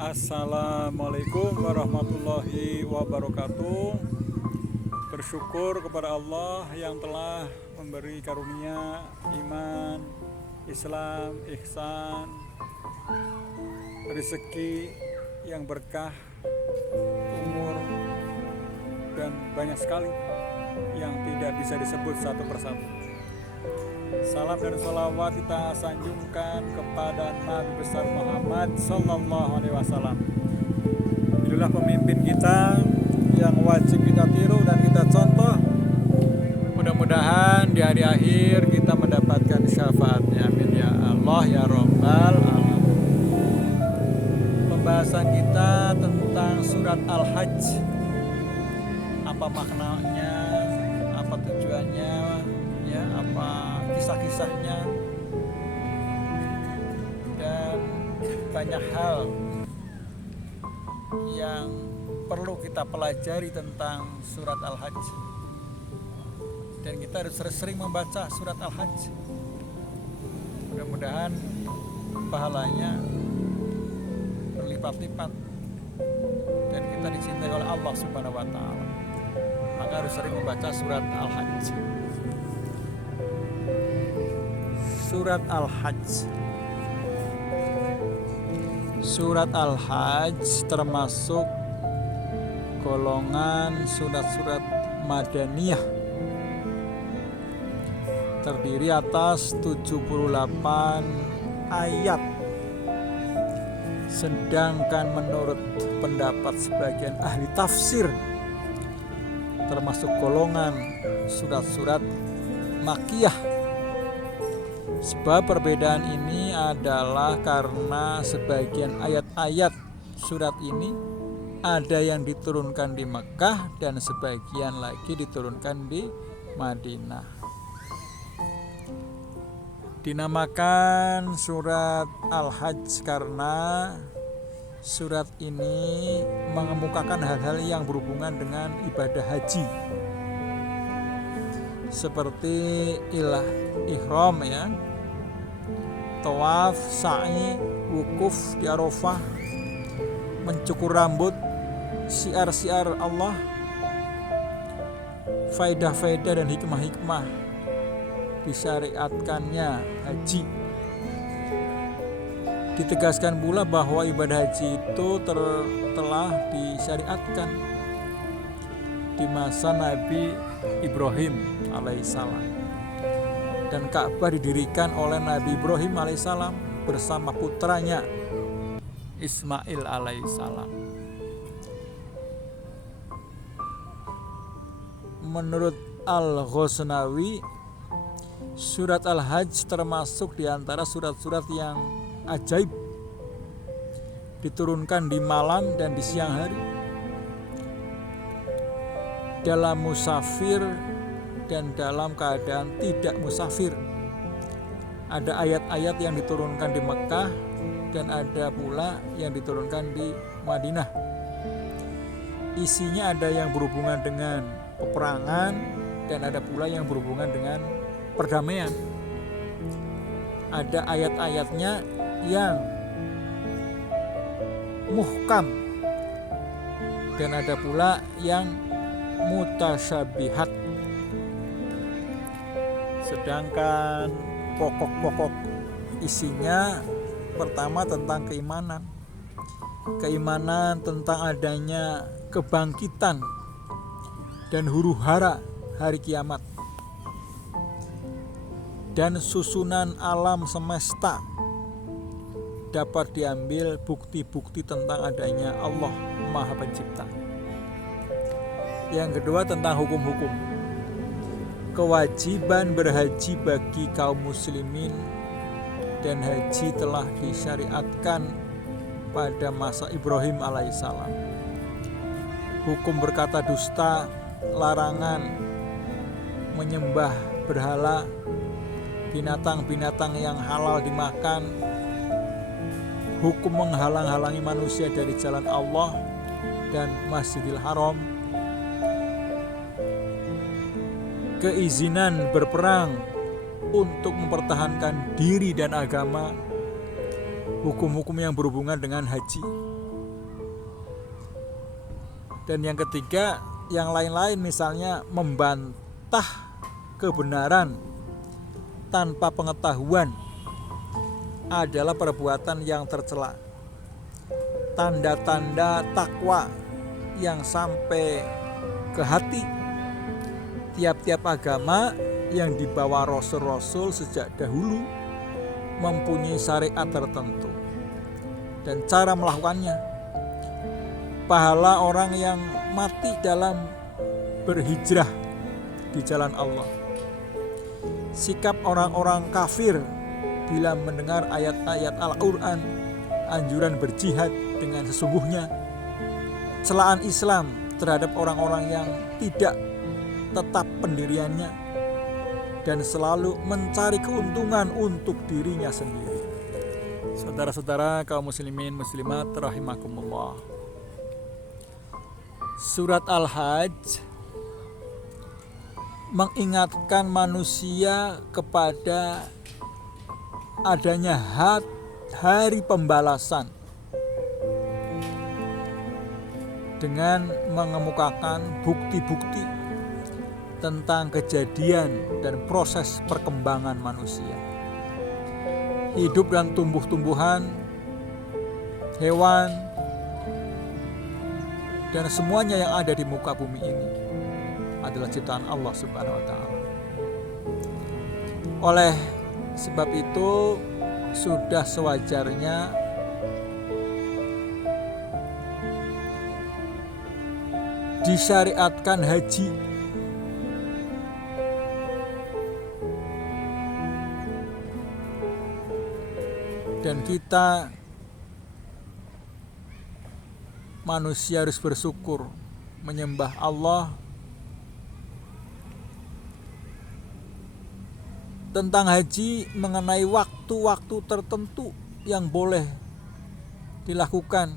Assalamualaikum warahmatullahi wabarakatuh. Bersyukur kepada Allah yang telah memberi karunia iman, Islam, ihsan, rezeki yang berkah, umur, dan banyak sekali yang tidak bisa disebut satu persatu. Salam dan sholawat kita sanjungkan kepada Nabi besar Muhammad Sallallahu Alaihi Wasallam. Itulah pemimpin kita yang wajib kita tiru dan kita contoh. Mudah-mudahan di hari akhir kita mendapatkan syafaatnya. Amin ya Allah ya Rabbal Alamin. Pembahasan kita tentang surat Al-Hajj. Apa maknanya? Apa tujuannya? Ya, apa kisah-kisahnya, dan banyak hal yang perlu kita pelajari tentang surat Al-Hajj, dan kita harus sering membaca surat Al-Hajj. Mudah-mudahan pahalanya berlipat-lipat dan kita dicintai oleh Allah Subhanahu wa Ta'ala. Maka harus sering membaca surat Al-Hajj. Surat Al-Hajj. Surat Al-Hajj termasuk golongan surat-surat Madaniyah. Terdiri atas 78 ayat. Sedangkan menurut pendapat sebagian ahli tafsir, termasuk golongan surat-surat Makkiyah. Sebab perbedaan ini adalah karena sebagian ayat-ayat surat ini ada yang diturunkan di Mekah dan sebagian lagi diturunkan di Madinah. Dinamakan surat Al-Hajj karena surat ini mengemukakan hal-hal yang berhubungan dengan ibadah haji, seperti ihram ya, tawaf, sa'i, wukuf di Arafah, mencukur rambut, syiar-syiar Allah, faedah-faedah dan hikmah-hikmah disyariatkannya haji. Ditegaskan pula bahwa ibadah haji itu telah disyariatkan di masa Nabi Ibrahim alaihissalam, dan Ka'bah didirikan oleh Nabi Ibrahim alaihissalam bersama putranya Ismail alaihissalam. Menurut Al-Ghaznawi, surat Al-Hajj termasuk di antara surat-surat yang ajaib, diturunkan di malam dan di siang hari, dalam musafir dan dalam keadaan tidak musafir. Ada ayat-ayat yang diturunkan di Mekah dan ada pula yang diturunkan di Madinah. Isinya ada yang berhubungan dengan peperangan dan ada pula yang berhubungan dengan perdamaian. Ada ayat-ayatnya yang muhkam dan ada pula yang mutasyabihat. Sedangkan pokok-pokok isinya pertama tentang keimanan. Keimanan tentang adanya kebangkitan dan huru-hara hari kiamat, dan susunan alam semesta. Dapat diambil bukti-bukti tentang adanya Allah Maha Pencipta. Yang kedua tentang hukum-hukum. Kewajiban berhaji bagi kaum muslimin, dan haji telah disyariatkan pada masa Ibrahim alaihissalam. Hukum berkata dusta, larangan menyembah berhala, binatang-binatang yang halal dimakan, hukum menghalang-halangi manusia dari jalan Allah dan Masjidil Haram, keizinan berperang untuk mempertahankan diri dan agama, hukum-hukum yang berhubungan dengan haji. Dan yang ketiga, yang lain-lain misalnya membantah kebenaran tanpa pengetahuan adalah perbuatan yang tercela. Tanda-tanda takwa yang sampai ke hati. Tiap-tiap agama yang dibawa rasul-rasul sejak dahulu mempunyai syariat tertentu dan cara melakukannya. Pahala orang yang mati dalam berhijrah di jalan Allah. Sikap orang-orang kafir bila mendengar ayat-ayat Al-Quran, anjuran berjihad dengan sesungguhnya. Celaan Islam terhadap orang-orang yang tidak tetap pendiriannya dan selalu mencari keuntungan untuk dirinya sendiri. Saudara-saudara kaum muslimin muslimat rahimakumullah. Surat Al-Hajj mengingatkan manusia kepada adanya hari pembalasan dengan mengemukakan bukti-bukti tentang kejadian dan proses perkembangan manusia, hidup dan tumbuh-tumbuhan, hewan, dan semuanya yang ada di muka bumi ini adalah ciptaan Allah Subhanahu wa Ta'ala. Oleh sebab itu sudah sewajarnya disyariatkan haji. Dan kita manusia harus bersyukur, menyembah Allah tentang haji mengenai waktu-waktu tertentu yang boleh dilakukan